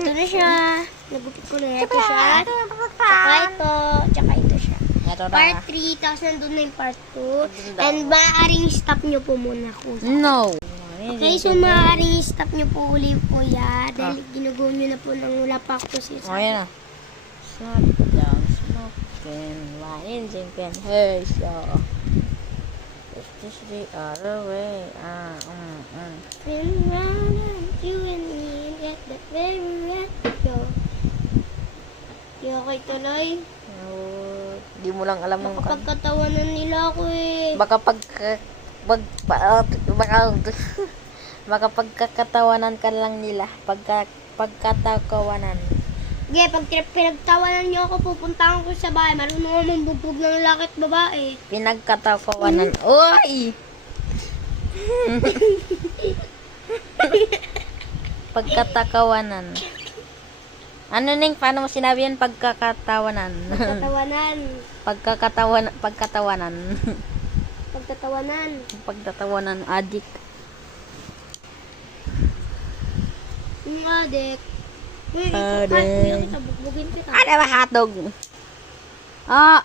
ito na siya. Nagupit ko na ito siya. Tsaka ito. Tsaka ito siya. Ito na. Part 3, tapos nandun na yung part 2. And maaaring stop nyo po muna ko. No. Okay, so maaaring stop nyo po ulit po yan. Dahil ginugo nyo na po ng wala pa ako si Oh, ayan na. Shut down smoking. Wine drinking. Hey, so. Is this the other way? Spin round and you and me get that very red go. Di okay tuloy. Oh, di mo lang alam ng Nakapagkatawanan nila ako eh. baka baka pagkakatawanan ka lang nila. Pagkatakawanan. Sige, pag pinagtawanan niyo ako, pupuntahan ko sa bahay. Marunong naman bubog ng lalaki at babae. Pinagkatakawanan. Oy! Pagkatakawanan. Ano ning paano mo sinabi yan? Pagkakatawanan. Pagtatawanan. Pagkatawanan. Pagtatawanan. Pagtatawanan. Adik. Yung adik. Adik. Kita, bugbugin kita. Ano ba hotdog? Ah!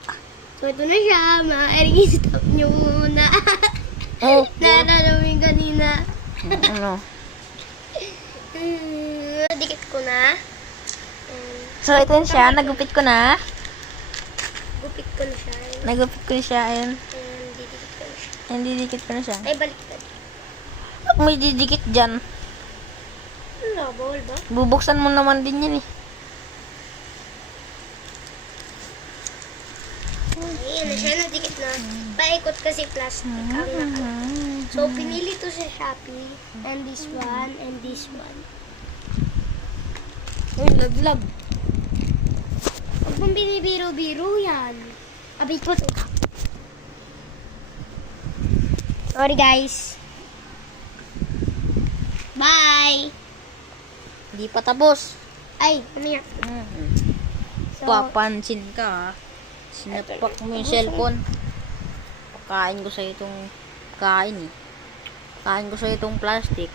So, ito na siya. Maaaring stop nyo muna. Oh. Nararaming kanina. Ano? Dikit ko na. So, ito na siya. Nagupit ko na. Gupit ko na siya. Nagupit ko na siya. Ayun. Didikit ko na siya. Hindi dikit ko na siya. Ay, baliktad. May didikit dyan. Ano, bawal ba? Bubuksan mo naman din yan eh. Ayan na siya, nadikit na. Paikot kasi plastic ang naka. So, pinili to sa Shopee. And this one, and this one. Uy, laglag. Huwag mong binibiro-biro yan. Abay ko to. Sorry guys. Bye! Hindi pa tapos. Ay, ano yan? So, Papansin ka ha. Sinapak mo yung cellphone. Pakain ko sa itong kain eh. Kain ko sa itong plastic.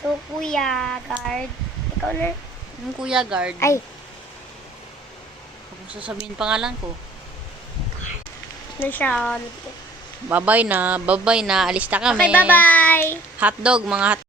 so kuya, guard. Ikaw na. Yung kuya guard. Ay, Kung sasabihin pangalan ko. ano siya? Babay na. Alis na kami. Okay, bye-bye! Hotdog, mga